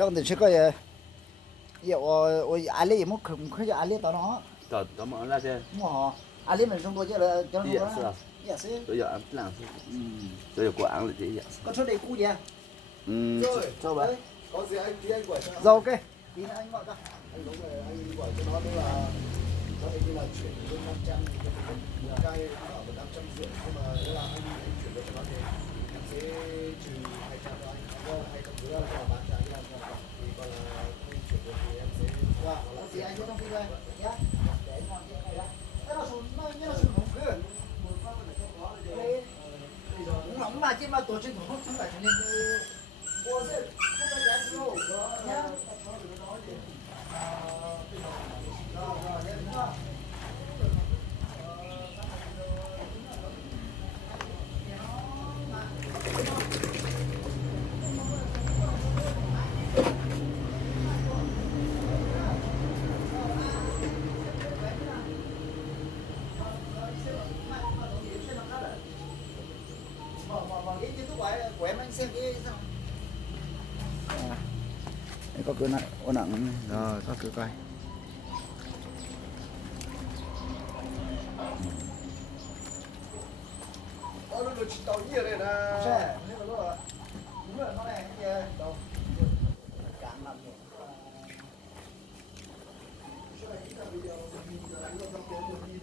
这样子这个也我阿里没可是阿里到nó tao mở ra xem. mà阿里mình trong tôi chứ là cho nó Iya, đó sah. dạ xí Tôi giờ ăn làm gì? Tôi giờ quảng là gì vậy? có số đây cũ gì à Rồi, Cho bà. có gì anh tí anh gọi cho. rồi ok tí nữa anh gọi cho Anh đúng rồi, anh gọi cho nó tức là có thể như là chuyển từ 500 một cây nó ở 500 rưỡi nhưng mà tức là anh chuyển được cho nó thì em sẽ trừ 200 cho anh. Còn 200 rưỡi là bán trả đi làm cho anh. Thì còn là không chuyển được thì em sẽ dạ có gì anh sẽ thông tin đây nhá để anh làm chuyện này đã cái nó xuống nó như là xuống không cứ cũng nóng mà chứ mà tổ chức không phải cho nên mua sẽ không phải giá đâu. nhá cái YouTube của em anh xem cái có cửa nặng ô nặng rồi có cửa coi Nó chỉ tàu nhiều này là xe đúng rồi nó này cái đâu cạn làm rồi bây giờ mình đánh vào trong cái đi